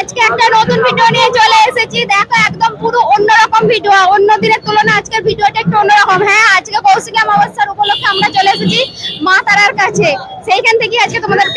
আজকে একটা নতুন ভিডিও নিয়ে চলে এসেছি। দেখো একদম পুরো অন্যরকম ভিডিও, অন্য দিনের তুলনায় আজকের ভিডিওটা একটু অন্যরকম। হ্যাঁ, আজকে কৌশিকী অমাবস্যার উপলক্ষে আমরা চলে এসেছি মা তারার কাছে। সেইখান থেকে আজকে তোমাদের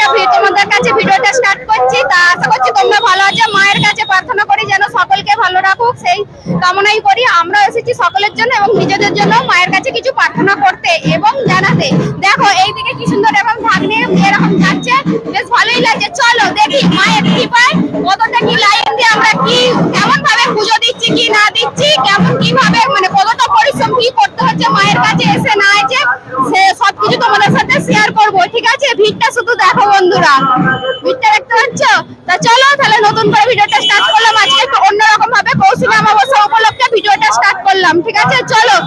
কাছে ভিডিওটা স্টার্ট করছি। তা আশা করছি তোমরা ভালো আছো। মায়ের কাছে প্রার্থনা করি যেন সকলকে ভালো রাখুক, সেই কামনাই করি। আমরা এসেছি সকলের জন্য এবং নিজেদের জন্য মায়ের কাছে কিছু প্রার্থনা করতে এবং জানাতে। দেখো এইদিকে কি সুন্দর এবং ভাগ্নে এরকম যাচ্ছে, বেশ ভালোই লাগছে। চলো দেখি মায়ের কৃপায় কতটা কি লাইন দিয়ে আমরা কি কেমন ভাবে পুজো দিচ্ছি কি না দিচ্ছি, কেমন কিভাবে মানে কতটা পরিশ্রম কি করতে হচ্ছে মায়ের কাছে এসে না এসে, সে সবকিছু তোমাদের সাথে শেয়ার করব। ঠিক আছে, ভিড়টা শুধু দেখো বন্ধুরা, ভিড়টা দেখতে পাচ্ছ। তা চলো তাহলে নতুন করে ভিডিওটা স্টার্ট করলাম। আজকে একটু অন্যরকম ভাবে কৌশিকী অমাবস্যা উপলক্ষে ভিডিওটা স্টার্ট করলাম। ঠিক আছে, চলো।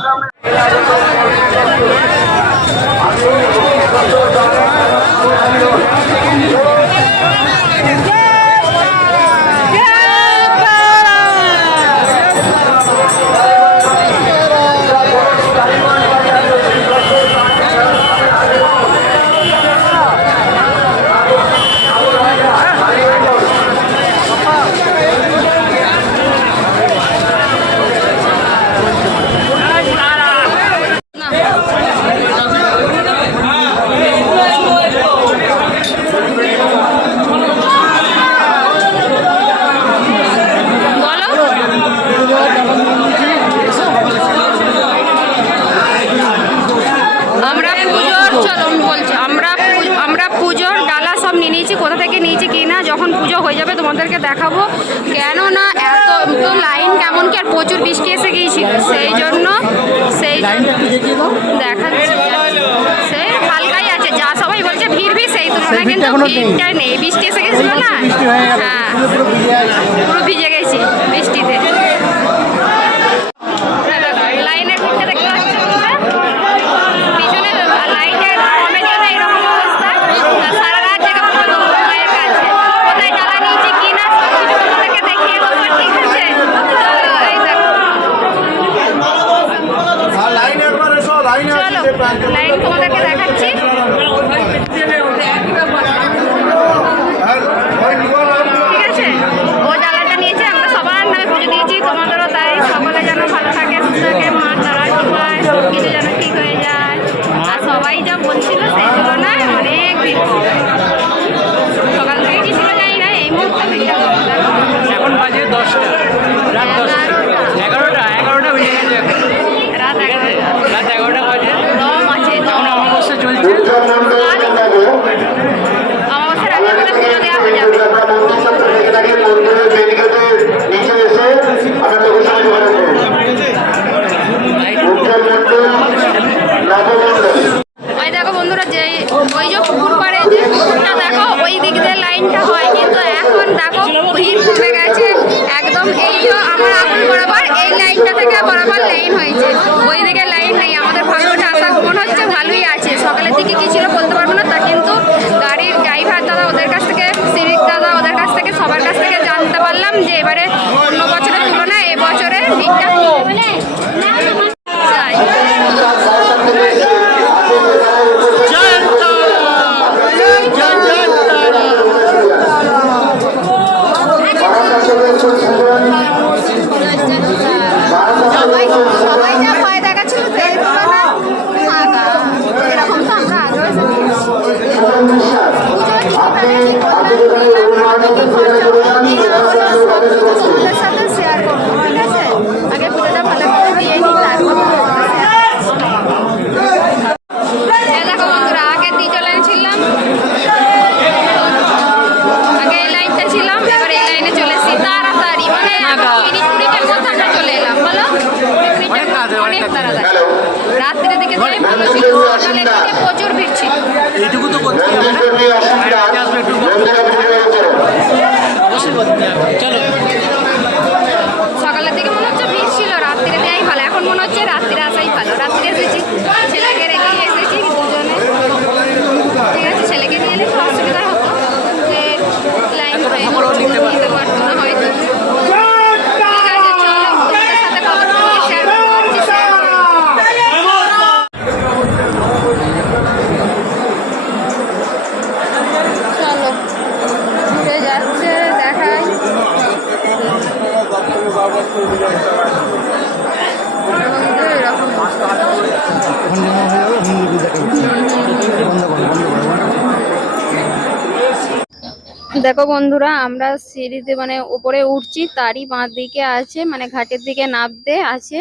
কোথা থেকে নিয়েছি কি না যখন পুজো হয়ে যাবে তোমাদেরকে দেখাবো। কেননা এত লাইন কেমন কি, আর প্রচুর বৃষ্টি এসে গিয়েছিল, সেই জন্য দেখাচ্ছি। সে হালকাই আছে, যা সবাই বলছে ভিড় সেই তুলনায় কিন্তু ভিড়টাই নেই। বৃষ্টি এসে গেছিল না, হ্যাঁ পুরো ভিজে গেছি বৃষ্টিতে। লাইনের ভিড়টা দেখতে পাচ্ছি, পিছনে লাইনের কমের জন্য এরকম অবস্থা। সারা রাত জেগে বলবো মায়ের কাছে, কোথায় জ্বালা নিয়েছি কি না সবকিছু তোমাদেরকে দেখিয়ে বলবো। ঠিক আছে, চলো এই দেখো, চলো লাইন তোমাদেরকে দেখাচ্ছি। ঠিক আছে, ও জ্বালাটা নিয়েছে, আমরা সবার নামে পুজো দিয়েছি, তোমাদেরও তাই। সকলে যেন ভালো থাকে, সুস্থ থাকে, মা তারার কৃপায় সব কিছু যেন ঠিক হয়ে যায়। আর সবাই যা বলছিল সেই তুলনায় অনেক ভিড়। সকাল থেকে কি ছিল জানি না, এই মুহূর্তে ভিড়টা এখন বাজে 10টা, রাত 11টা বেজে গেছে। রাত 11টা বাজে, দম আছে, এখন অমাবস্যা চলছে। অমাবস্যার আগে করে পুজো দেওয়া হয়ে যাবে। ওই দেখো বন্ধুরা, যে ওই যে পুকুর পাড়ে যে পুকুরটা দেখো, ওই দিক দিয়ে লাইনটা হয়, কিন্তু এখন দেখো ভিড় কমে গেছে একদম। এই যে আমার আগুন বরাবর এই লাইনটা থেকে বরাবর লাইন হয়েছে, ওই দিকে লাইন নেই। আমাদের ভাগ্যটা আশা মনে হচ্ছে ভালোই আছে। সকালের দিকে কি ছিল বলতে পারবো না, তা কিন্তু গাড়ির ড্রাইভার দাদা ওদের কাছ থেকে, সিভিক দাদা ওদের কাছ থেকে, সবার কাছ থেকে জানতে পারলাম যে এবারে অন্য বছরের তুলনায় এবছরে ভিড়টা কম। সবাই যা ভয় দেখাচ্ছিল সেই তুলনায় ফাঁকা। এরকম তো আমরা আগেও সকলের সাথে শেয়ার করবো। ঠিক আছে, আগে পুজোটা ভালো করে দিয়ে নিই, তারপর দেখো বন্ধুরা, আগে দ্বিতীয় লাইন ছিলাম, আগে এই লাইনটা ছিলাম, এবার এই লাইনে চলে এসেছি তাড়াতাড়ি, মানে মিনিট 20-এর মধ্যে আমরা চলে এলাম। বলো, অনেক তাড়াতাড়ি। রাত্রির দিকে যাই ভালো ছিল, সকালের দিকে প্রচুর ভিড় ছিল। এইটুকু তো করতে হবে না, চলো। সকালের দিকে মনে হচ্ছে ভিড় ছিল, রাত্রিরে দেওয়াই ভালো। এখন মনে হচ্ছে রাত্রিরে আসাই ভালো। রাত্রিরে এসেছি, ছেলেকে রেখে এসেছি দুজনে। ঠিক আছে, ছেলেকে নিয়ে এলে অসুবিধা হতো, যে লাইন হয়ে নিতে পারতো না হয়তো। ঠিক আছে, চলো ওদের সাথে খবর শেয়ার করতে পারছি, শেয়ার করি। চলো ঘুরে যাচ্ছে, দেখাই। দেখো বন্ধুরা, আমরা সিঁড়িতে মানে উপরে উঠছি, তারই বাঁ দিকে আছে মানে ঘাটের দিকে নামতে আছে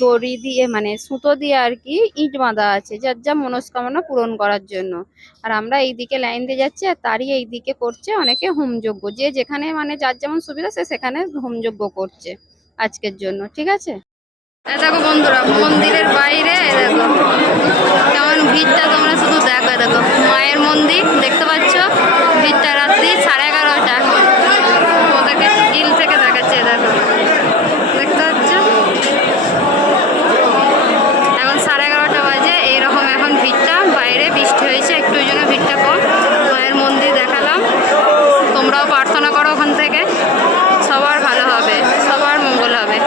দড়ি দিয়ে মানে সুতো দিয়ে আর কি ইট বাঁধা আছে, যার যা মনস্কামনা পূরণ করার জন্য। আর আমরা এইদিকে লাইন দিয়ে যাচ্ছি, আর তারই এইদিকে করছে অনেকে হোমযজ্ঞ, যে যেখানে মানে যার যেমন সুবিধা সে সেখানে হোমযজ্ঞ করছে আজকের জন্য, ঠিক আছে। দেখো বন্ধুরা, মন্দিরের বাইরে দেখো কেমন ভিড়টা, তোমরা শুধু দেখো। দেখো মায়ের মন্দির দেখতে পাচ্ছ, ভিড়টা রাত্রি 11:30 এখন, ওদেরকে গিল থেকে দেখাচ্ছে। দেখো দেখতে পাচ্ছ, এখন 11:30 বাজে, এইরকম এখন ভিড়টা। বাইরে বৃষ্টি হয়েছে একটু, ওই জন্য ভিড়টা কম। মায়ের মন্দির দেখালাম, তোমরাও প্রার্থনা করো ওখান থেকে, সবার ভালো হবে, সবার মঙ্গল হবে।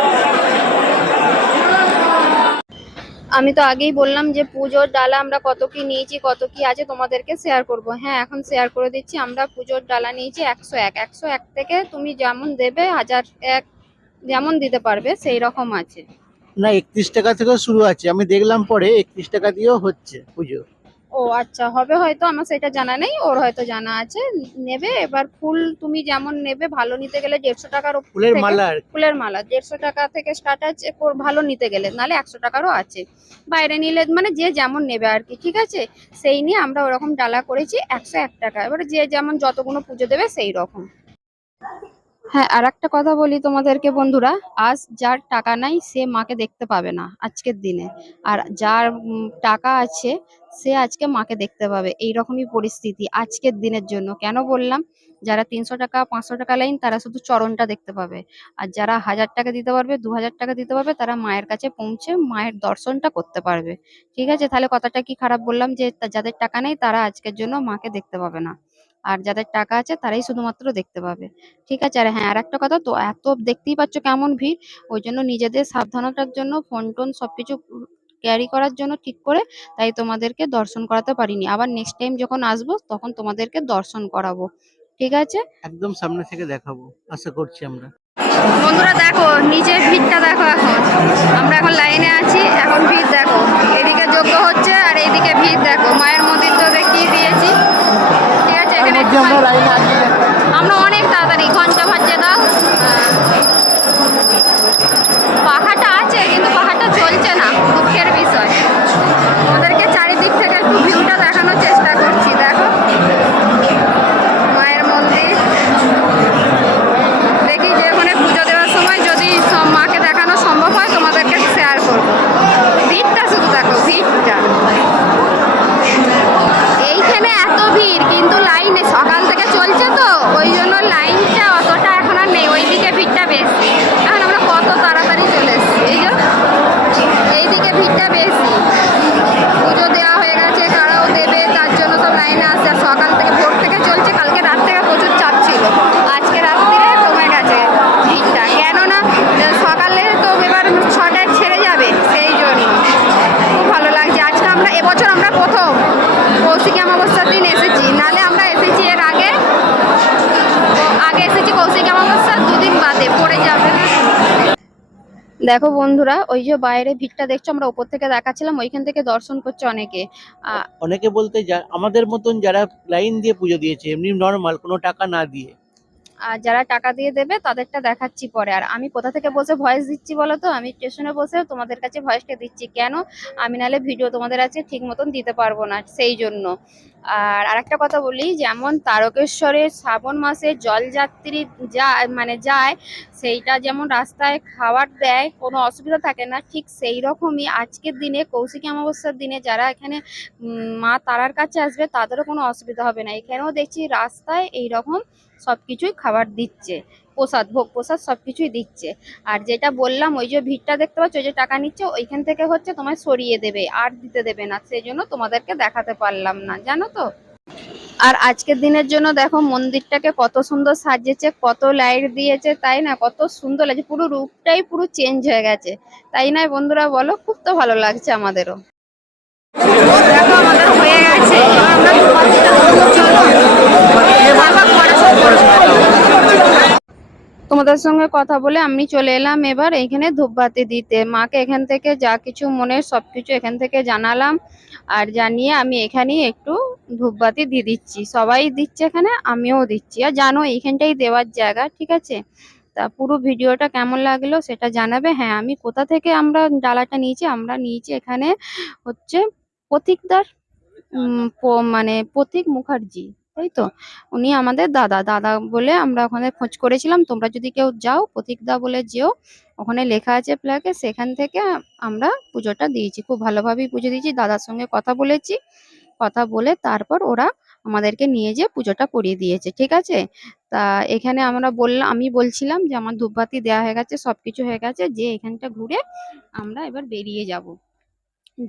আমি তো আগেই বললাম যে পুজোর ডালা আমরা কত কি নিয়েছি, কত কি আছে তোমাদেরকে শেয়ার করব। হ্যাঁ, এখন শেয়ার করে দিচ্ছি। আমরা পুজোর ডালা নিয়েছি 101 থেকে তুমি যেমন দেবে 1001 যেমন দিতে পারবে সেই রকম আছে। না, 31 টাকা থেকে শুরু আছে, আমি দেখলাম পরে 31 টাকা দিয়েও হচ্ছে পুজো। ও আচ্ছা, হবে হয়তো, আমার সেটা জানা নেই, ওর হয়তো জানা আছে। নেবে এবার ফুল তুমি যেমন নেবে, ভালো নিতে গেলে 150 টাকার ফুলের মালা আর কি। ফুলের মালা 150 টাকা থেকে স্টার্ট আছে, ভালো নিতে গেলে, নালে 100 টাকারও আছে। বাইরে নিলে মানে যে যেমন নেবে আর কি, ঠিক আছে। সেই নিয়ে আমরা ওরকম ডালা করেছি 101 টাকা, এবার যে যেমন যতগুলো পুজো দেবে সেই রকম। হ্যাঁ, আর একটা কথা বলি তোমাদেরকে বন্ধুরা, আজ যার টাকা নাই সে মাকে দেখতে পাবে না আজকের দিনে, আর যার টাকা আছে সে আজকে মাকে দেখতে পাবে। এইরকমই পরিস্থিতি আজকের দিনের জন্য। কেন বললাম, যারা 300 টাকা 500 টাকা লাইন তারা শুধু চরণটা দেখতে পাবে, আর যারা 1000 টাকা দিতে পারবে 2000 টাকা দিতে পারবে তারা মায়ের কাছে পৌঁছে মায়ের দর্শনটা করতে পারবে, ঠিক আছে। তাহলে কথাটা কি খারাপ বললাম যে যাদের টাকা নেই তারা আজকের জন্য মাকে দেখতে পাবে না, আর যাদের টাকা আছে তারাই শুধুমাত্র দেখতে পাবে, ঠিক আছে। আর হ্যাঁ, আর একটা কথা, তো এত দেখতেই পাচ্ছ কেমন ভিড়, ওই জন্য নিজেদের সাবধানতার জন্য ফোন টোন সবকিছু ক্যারি করার জন্য ঠিক করে তাই তোমাদেরকে দর্শন করাতে পারিনি। আবার নেক্সট টাইম যখন আসবো তখন তোমাদেরকে দর্শন করাবো, ঠিক আছে। একদম সামনে থেকে দেখাবো আশা করছি আমরা। বন্ধুরা দেখো নিচে ভিড়টা দেখো, এখন আমরা এখন লাইনে আছি, এখন ভিড় দেখো, এদিকে যজ্ঞ হচ্ছে আর এইদিকে ভিড় দেখো। মায়ের মন্দির তো দেখিয়ে দিয়েছি, ঠিক আছে। এখানে আমরা অনেক তাড়াতাড়ি ঘন্টা ভাজছে দাও। পাখাটা আছে কিন্তু পাখাটা চলছে না, দুঃখের বিষয়। ওদেরকে চারিদিক থেকে একটু ভিউটা দেখানোর চেষ্টা করছি। দেখো মায়ের মন্দির, দেখি যে ওখানে পুজো দেওয়ার সময় যদি সব মাকে দেখানো সম্ভব হয় তোমাদেরকে শেয়ার করবো। ভিড়টা শুধু দেখো, ভিড়টা এইখানে এত ভিড়, কিন্তু লাইনে সকাল থেকে চলছে তো ওই জন্য লাইনটা অতটা এখন আর নেই, ওইদিকে ভিড়টা বেশি। এখন আমরা কত তাড়াতাড়ি চলে এসেছি, এই যে এইদিকে ভিড়টা বেশি। পুজো দেওয়া হয়ে গেছে, কারাও দেবে, তার জন্য তো লাইনে আসছে। আর সকাল থেকে ভোর থেকে চলছে, কালকে রাত থেকে প্রচুর চাপ ছিল, আজকে রাত্রিরে কমে গেছে ভিড়টা, কেননা সকালে তো এবার 6টায় ছেড়ে যাবে, সেই জন্য খুব ভালো লাগছে। আজকে আমরা এবছর আমরা প্রথম কৌশিকী অমাবস্যার দিন এসেছি, নালে আমরা এসেছি এর আগে এসেছি কৌশিকী অমাবস্যার 2 দিন বাদে পড়ে যাবে। দেখো বন্ধুরা, ওই যে বাইরে ভিড়টা দেখছো, আমরা উপর থেকে দেখাচ্ছিলাম, ওইখান থেকে দর্শন করছে অনেকে। অনেকে বলতে আমাদের মতন যারা লাইন দিয়ে পুজো দিয়েছে, এমনি নর্মাল কোনো টাকা না দিয়ে। আর যারা টাকা দিয়ে দেবে তাদেরটা দেখাচ্ছি পরে। আর আমি কোথা থেকে বসে ভয়েস দিচ্ছি বলো তো, আমি স্টেশনে বসে তোমাদের কাছে ভয়েসটা দিচ্ছি, কেন আমি নালে ভিডিও তোমাদের কাছে ঠিক মতন দিতে পারবো না, সেই জন্য। আর আরেকটা কথা বলি, যেমন তারকেশ্বরে শ্রাবণ মাসে জলযাত্রী যায়, সেইটা যেমন রাস্তায় খাবার দেয়, কোনো অসুবিধা থাকে না, ঠিক সেই রকমই আজকের দিনে কৌশিকী অমাবস্যার দিনে যারা এখানে মা তারার কাছে আসবে তাদেরও কোনো অসুবিধা হবে না। এখানেও দেখছি রাস্তায় এইরকম সবকিছুই খাবার দিচ্ছে, প্রসাদ ভোগ প্রসাদ সবকিছুই দিচ্ছে। আর যেটা বললাম, ওই যে ভিড়টা দেখতে পাচ্ছ, ওই যে টাকা নিচ্ছে ওইখান থেকে হচ্ছে তোমায় সরিয়ে দেবে, আর দিতে দেবে না, সেই জন্য তোমাদেরকে দেখাতে পারলাম না, জানো তো। আর আজকের দিনের জন্য দেখো মন্দিরটাকে কত সুন্দর সাজিয়েছে, কত লাইট দিয়েছে, তাই না, কত সুন্দর লাগছে, পুরো রূপটাই পুরো চেঞ্জ হয়ে গেছে, তাই না বন্ধুরা বলো। খুব তো ভালো লাগছে আমাদেরও। দেখো আমাদের হয়ে গেছে, এবার আমরা চলো। তোমাদের সঙ্গে কথা বলে আমি চলে এলাম এবার এইখানে ধূপবাতি দিতে। মাকে এখান থেকে যা কিছু মনের সবকিছু এখান থেকে জানালাম, আর জানিয়ে আমি এখানেই একটু ধূপবাতি দিয়ে দিচ্ছি। সবাই দিচ্ছে এখানে, আমিও দিচ্ছি। আর জানো এইখানটাই দেওয়ার জায়গা, ঠিক আছে? তা পুরো ভিডিওটা কেমন লাগলো সেটা জানাবে। হ্যাঁ, আমি কোথা থেকে আমরা ডালাটা নিয়েছি, আমরা নিয়েছি এখানে হচ্ছে প্রতীকদার, মানে প্রতীক মুখার্জি, তাই তো? উনি আমাদের দাদা দাদা বলে আমরা ওখানে খোঁজ করেছিলাম। তোমরা যদি কেউ যাও প্রতীকদা বলে যেও, ওখানে লেখা আছে ফ্ল্যাগে, সেখান থেকে আমরা পুজোটা দিয়েছি। খুব ভালোভাবেই পুজো দিয়েছি। দাদার সঙ্গে কথা বলেছি, কথা বলে তারপর ওরা আমাদেরকে নিয়ে যেয়ে পুজোটা করিয়ে দিয়েছে, ঠিক আছে? তা এখানে আমি বলছিলাম যে আমার ধূপবাতি দেওয়া হয়ে গেছে, সবকিছু হয়ে গেছে, যে এখানটা ঘুরে আমরা এবার বেরিয়ে যাব।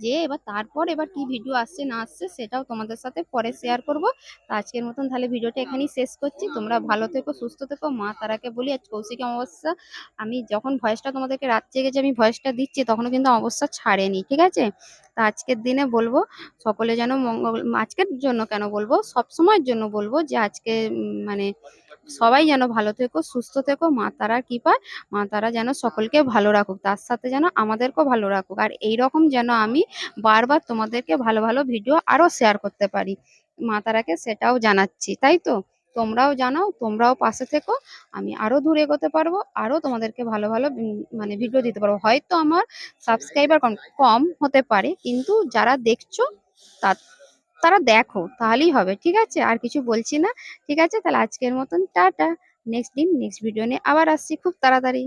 যে এবার তারপর এবার কি ভিডিও আসছে না আসছে সেটাও তোমাদের সাথে পরে শেয়ার করব। তো আজকের মতন তাহলে ভিডিওটা এখানেই শেষ করছি। তোমরা ভালো থেকো, সুস্থ থেকো। মা তারাকে বলি আজ কৌশিকী অমাবস্যা। আমি যখন ভয়েসটা তোমাদেরকে রাত জেগে যে আমি ভয়েসটা দিচ্ছি তখনও কিন্তু অমাবস্যা ছাড়েনি, ঠিক আছে? তা আজকের দিনে বলবো সকলে যেন আজকের জন্য কেন বলবো, সব সময়ের জন্য বলবো যে আজকে মানে সবাই যেন ভালো থেকো, সুস্থ থেকো। মা তারার কৃপায় মা তারা যেন সকলকে ভালো রাখুক, তার সাথে যেন আমাদেরকেও ভালো রাখুক। আর এইরকম যেন আমি বারবার তোমাদেরকে ভালো ভালো ভিডিও আরো শেয়ার করতে পারি, মা তারাকে সেটাও জানাচ্ছি, তাই তো? তোমরাও জানাও, তোমরাও পাশে থেকো। আমি আরো দূর এগোতে পারবো, আরো তোমাদেরকে ভালো ভালো মানে ভিডিও দিতে পারবো। হয়তো আমার সাবস্ক্রাইবার কম কম হতে পারে, কিন্তু যারা দেখছো তা তারা দেখো, তাহলেই হবে, ঠিক আছে? আর কিছু বলছি না, ঠিক আছে? তাহলে আজকের মতন টাটা। নেক্সট দিন নেক্সট ভিডিও নিয়ে আবার আসছি খুব তাড়াতাড়ি।